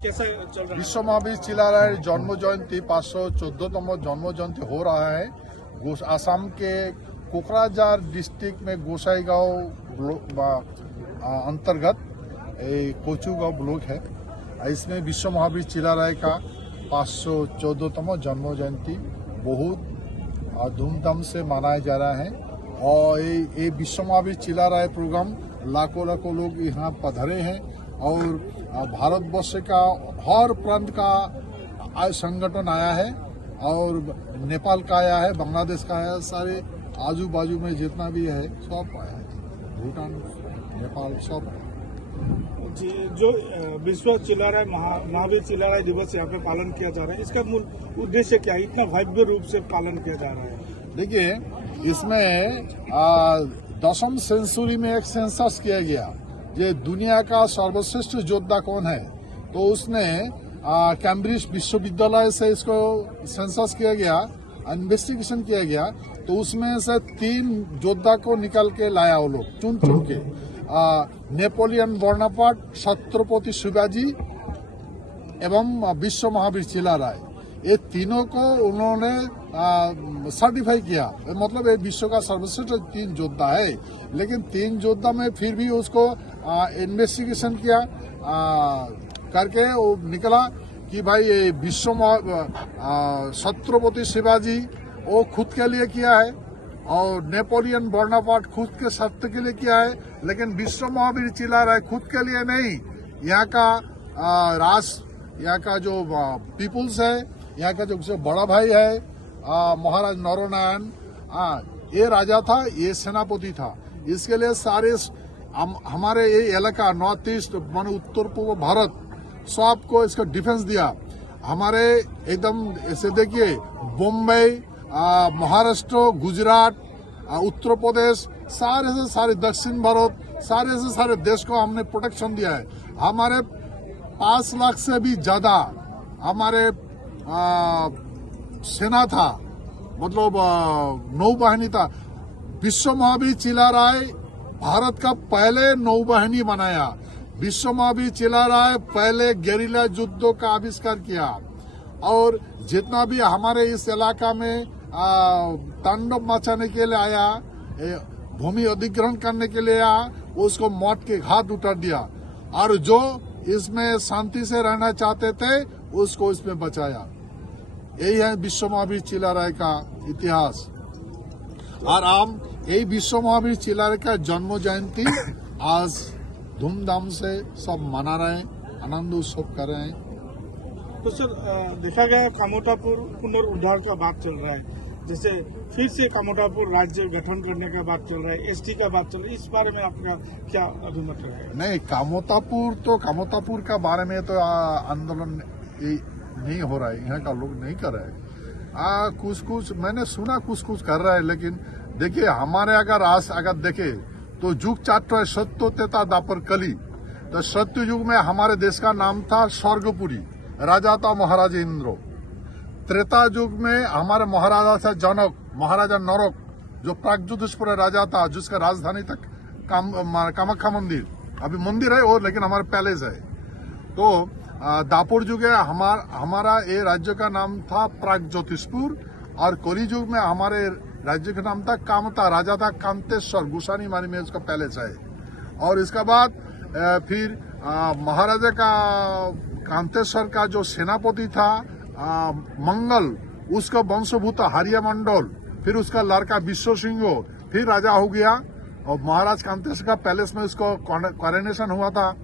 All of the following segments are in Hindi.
कैसा चल रहा है? विश्व महावीर चिल्लाराय जन्म जयंती 514तम जन्म जयंती हो रहा है। आसाम के कोकराझार डिस्ट्रिक्ट में गोसाईगांव अंतर्गत कोचुगांव ब्लॉक है। इसमें विश्व महावीर चिल्लाराय का 514तम जन्म जयंती बहुत धूमधाम से मनाया जा रहा है। और ये विश्व महावीर चिल्लाराय प्रोग्राम लाखों लोग यहाँ पधरे हैं और भारतवर्ष का हर प्रांत का संगठन आया है और नेपाल का आया है, बांग्लादेश का आया है, सारे आजू बाजू में जितना भी है सब आया है, भूटान, नेपाल सब। जो विश्व चिल्लाराय महावीर चिल्लाराय दिवस यहाँ पे पालन किया जा रहा है, इसका मूल उद्देश्य क्या है? इतना भव्य रूप से पालन किया जा रहा है। देखिए, इसमें 10वीं सेंचुरी में एक सेंसस किया गया, ये दुनिया का सर्वश्रेष्ठ योद्धा कौन है, तो उसने कैम्ब्रिज विश्वविद्यालय से इसको सेंसस किया गया, इन्वेस्टिगेशन किया गया, तो उसमें से 3 योद्धा को निकाल के लाया वो लोग चुन के। नेपोलियन बोनापार्ट, छत्रपति शिवाजी एवं विश्व महावीर चिल्लाराय, ये तीनों को उन्होंने सर्टिफाई किया। मतलब ये विश्व का सर्वश्रेष्ठ 3 योद्धा है, लेकिन 3 योद्धा में फिर भी उसको इन्वेस्टिगेशन किया करके वो निकला कि भाई ये विश्व छत्रपति शिवाजी वो खुद के लिए किया है और नेपोलियन बोनापार्ट खुद के स्वार्थ के लिए किया है, लेकिन विश्व महावीर चिल्लाराय खुद के लिए नहीं, यहाँ का यहाँ का जो पीपुल्स है, यहाँ का जो बड़ा भाई है महाराज नरनारायण, ये राजा था, ये सेनापति था, इसके लिए सारे हमारे ये इलाका नॉर्थ ईस्ट माने उत्तर पूर्व भारत सबको इसका डिफेंस दिया। हमारे एकदम ऐसे देखिए, बॉम्बे, महाराष्ट्र, गुजरात, उत्तर प्रदेश, सारे से सारे दक्षिण भारत, सारे से सारे देश को हमने प्रोटेक्शन दिया है। हमारे 5 लाख से भी ज्यादा हमारे सेना था, मतलब नौबाहिनी था। विश्व महावीर चिल्लाराय भारत का पहले नौबाहिनी बनाया। विश्व महावीर चिल्लाराय पहले गेरिला युद्धों का आविष्कार किया और जितना भी हमारे इस इलाका में तांडव मचाने के लिए आया, भूमि अधिग्रहण करने के लिए आया, उसको मौत के घाट उतार दिया और जो इसमें शांति से रहना चाहते थे उसको इसमें बचाया। यही है विश्व महावीर चिल्लाराय का इतिहास। और हम यही विश्व महावीर चिल्लाराय का जन्म जयंती आज धूमधाम से सब मना रहे हैं, आनंद उत्सव कर रहे हैं। तो सर, देखा गया कामोटापुर पुनर्उद्धार का बात चल रहा है, जैसे फिर से कामोटापुर राज्य गठन करने का बात चल रहा है, एसटी का बात चल रहा है, इस बारे में आपका क्या अभिमत है? नहीं, कामोटापुर का बारे में तो आंदोलन नहीं हो रहा है, यहाँ का लोग नहीं कर रहे हैं। कुछ मैंने सुना कुछ कर रहा है, लेकिन देखिए हमारे अगर देखे तो युग चार्ट है सत्य तेता दापर कली। तो सत्य युग में हमारे देश का नाम था स्वर्गपुरी, राजा था महाराजा इंद्र। त्रेता युग में हमारे महाराजा था जनक, महाराजा नरक, जो प्रागज्योतिषपुर राजा था, जिसका राजधानी तक कामाख्या मंदिर, अभी मंदिर है वो, लेकिन हमारे पैलेस है। तो दापुर युग है हमारा ये राज्य का नाम था प्रागज्योतिषपुर, और कली युग में हमारे राज्य का नाम था कामता, राजा था कांतेश्वर, गुसानी मानी में उसका पैलेस है। और इसके बाद फिर महाराजा का कांतेश्वर का जो सेनापति था मंगल, उसका वंशभूत हरिया मंडल, फिर उसका लड़का विश्व सिंह फिर राजा हो गया, और महाराज कांतेश्वर का पैलेस में उसको कॉरोनेशन हुआ था।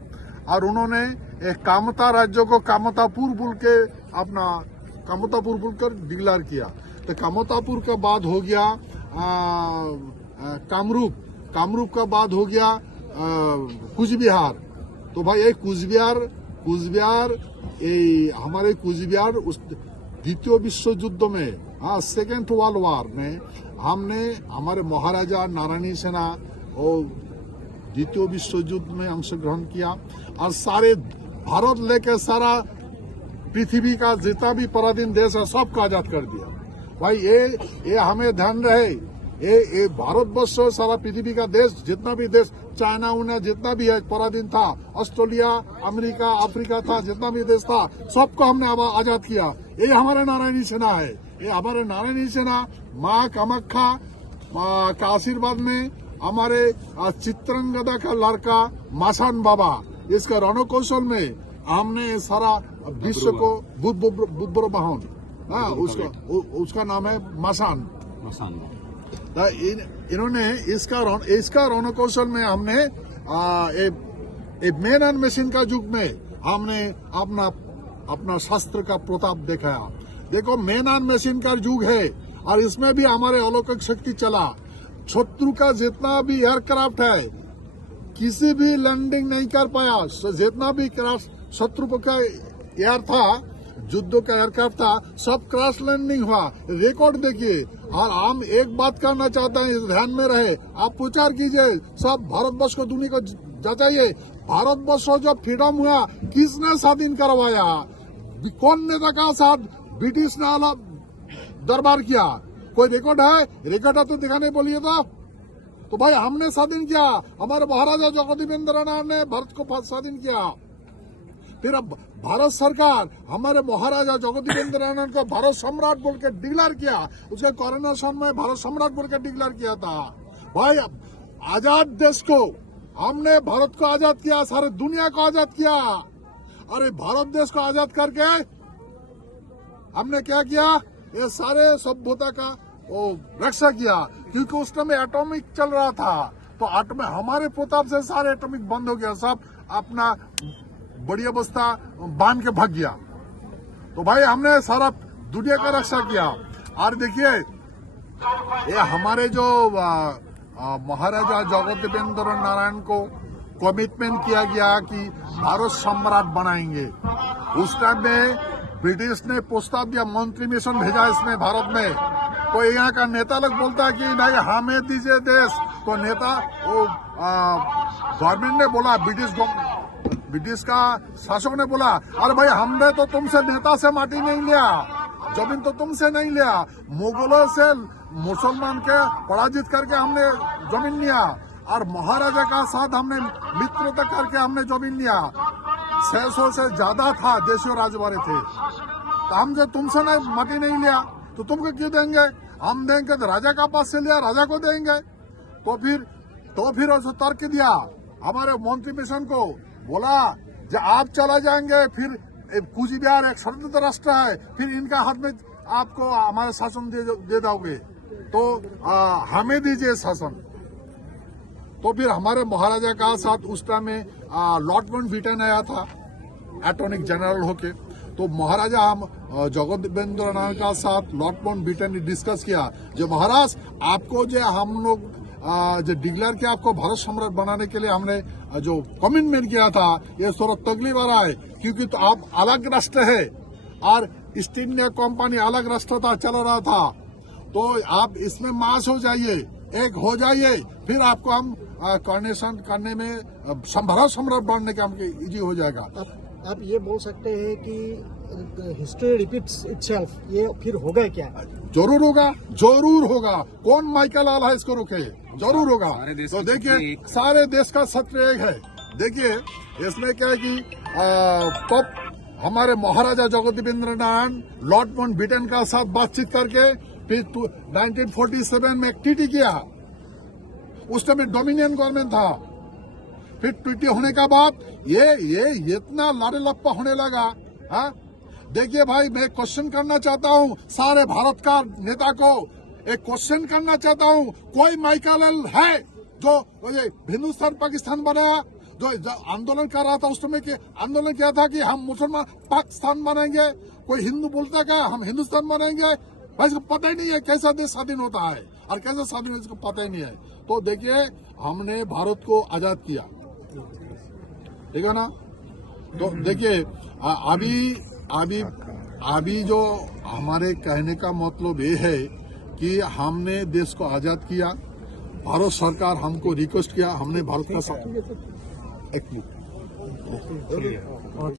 और उन्होंने एक कामता राज्य को कामतापुर बोलकर डिक्लेयर किया। तो कामतापुर का बाद हो गया कामरूप का बाद हो गया कूचबिहार। तो भाई ये कूचबिहार हमारे कूचबिहार उस द्वितीय विश्व युद्ध में, सेकेंड वर्ल्ड वॉर में हमने हमारे महाराजा नारायणी सेना और द्वितीय विश्व युद्ध में अंशग्रहण किया, और सारे भारत लेके सारा पृथ्वी का जितना भी पराधीन देश है सबको आजाद कर दिया। भाई ये हमें ध्यान रहे, ये भारतवर्ष सारा पृथ्वी का देश जितना भी देश चाइना उन्हें जितना भी है पराधीन था, ऑस्ट्रेलिया, अमेरिका, अफ्रीका था, जितना भी देश था, सबको हमने आजाद किया। ये हमारे नारायणी सेना है। ये हमारे नारायणी सेना माँ कामाख्या का आशीर्वाद में हमारे चित्रंगदा का लड़का मासान बाबा, इसका रणकौशल में हमने सारा विश्व को बुद्ध वाहन, हाँ, उसका नाम है मासान। इन्होंने इसका रणकौशल में हमने मैन एंड मशीन का युग में हमने अपना शस्त्र का प्रताप दिखाया। देखो, मैन एंड मशीन का युग है और इसमें भी हमारे अलौकिक शक्ति चला। शत्रु का जितना भी एयरक्राफ्ट है किसी भी लैंडिंग नहीं कर पाया। जितना भी शत्रु का एयर था, युद्ध का एयरक्राफ्ट था, सब क्रैश लैंडिंग हुआ। रिकॉर्ड देखिए। और हम एक बात करना चाहते हैं, ध्यान में रहे, आप प्रचार कीजिए, सब भारतवर्ष को, दुनिया को जाचाइए। भारतवर्ष जब फ्रीडम हुआ, किसने स्वाधीन करवाया? कौन नेता का साथ ब्रिटिश ने दरबार किया? कोई रिकॉर्ड है? रिकॉर्ड तो दिखाने बोलिए तो भाई हमने स्वाधीन किया। हमारे महाराजा जगदीपेंद्र ने भारत को स्वाधीन किया। फिर अब भारत सरकार हमारे महाराजा जगदीपेंद्र को भारत सम्राट बोल के डिक्लेयर किया। उसके कोरोनेशन में भारत सम्राट बोल के डिक्लेयर किया था। भाई आजाद देश को हमने, भारत को आजाद किया, सारे दुनिया को आजाद किया। अरे भारत देश को आजाद करके हमने क्या किया? ये सारे सभ्यता का रक्षा किया, क्योंकि उस समय एटॉमिक चल रहा था। तो हमारे प्रताप से सारे एटॉमिक बंद हो गया, सब अपना बड़ी अवस्था बांध के भाग गया। तो भाई हमने सारा दुनिया का रक्षा किया। और देखिए, ये हमारे जो महाराजा जगदीपेंद्र नारायण को कमिटमेंट किया गया कि भारत सम्राट बनाएंगे। उस टाइम में ब्रिटिश ने प्रस्ताव दिया, मंत्री मिशन भेजा इसमें भारत में। तो यहाँ का नेता लोग बोलता है कि नहीं, हमें दीजिए देश। तो नेता गवर्नमेंट ने बोला, ब्रिटिश का शासक ने बोला, अरे भाई हमने तो तुमसे नेता से माटी नहीं लिया, जमीन तो तुमसे नहीं लिया, मुगलों से मुसलमान के पराजित करके हमने जमीन लिया, और महाराजा का साथ हमने मित्रता करके हमने जमीन लिया। 600 से ज्यादा था देशी राजवाड़े थे। तो हम जो तुमसे माटी नहीं लिया तो तुमको क्यों देंगे? हम देंगे तो राजा का पास से लिया, राजा को देंगे। तो फिर उसने तर्क दिया हमारे मंत्री मिशन को, बोला जब आप चला जाएंगे फिर कूचबिहार एक स्वतंत्र राष्ट्र है, फिर इनका हाथ में आपको हमारा शासन दे दोगे, तो हमें दीजिए शासन। तो फिर हमारे महाराजा का साथ उस टाइम में लॉर्ड माउंटबेटन आया था अटॉर्नी जनरल होके। तो महाराजा हम जगदीपेंद्र नारायण का साथ लॉर्ड माउंटबेटन ने डिस्कस किया, जो महाराज आपको जो हम लोग जो डिक्लेयर किया, आपको भारत सम्राट बनाने के लिए हमने जो कमिटमेंट किया था, ये थोड़ा तगली वाला है, क्योंकि तो आप अलग राष्ट्र है और ईस्ट इंडिया कंपनी अलग राष्ट्र था, चल रहा था। तो आप इसमें मास हो जाइए, एक हो जाइए, फिर आपको हम कोऑर्डिनेशन करने में भारत सम्राट बनने का हमको इजी हो जाएगा। आप ये बोल सकते हैं कि हिस्ट्री रिपीट्स इटसेल्फ, ये फिर होगा क्या? जरूर होगा, जरूर होगा। कौन माइकल आल है इसको रोके? जरूर होगा। तो देखिए, सारे देश का सत्य एक है। देखिए, इसमें क्या है कि तब हमारे महाराजा जगदीपेंद्र नारायण लॉर्ड माउंटबेटन का साथ बातचीत करके फिर 1947 में एक ट्रीटी किया। उस टाइम में डोमिनियन गवर्नमेंट था। फिर ट्रीटी होने का बाद ये इतना लाड़े लप्पा होने लगा। हाँ, देखिए भाई, मैं क्वेश्चन करना चाहता हूँ सारे भारत का नेता को, एक क्वेश्चन करना चाहता हूँ, कोई माइकल एल है जो हिंदुस्तान पाकिस्तान बनाया, जो आंदोलन कर रहा था उस समय के आंदोलन किया था कि हम मुसलमान पाकिस्तान बनाएंगे? कोई हिंदू बोलता क्या हम हिंदुस्तान बनाएंगे? भाई इसको पता ही नहीं है कैसा देश स्वाधीन होता है और कैसा स्वाधीन है, इसको पता ही नहीं है। तो देखिए, हमने भारत को आजाद किया, ठीक है ना? तो देखिए, अभी जो हमारे कहने का मतलब ये है कि हमने देश को आजाद किया, भारत सरकार हमको रिक्वेस्ट किया, हमने भारत का साथ एक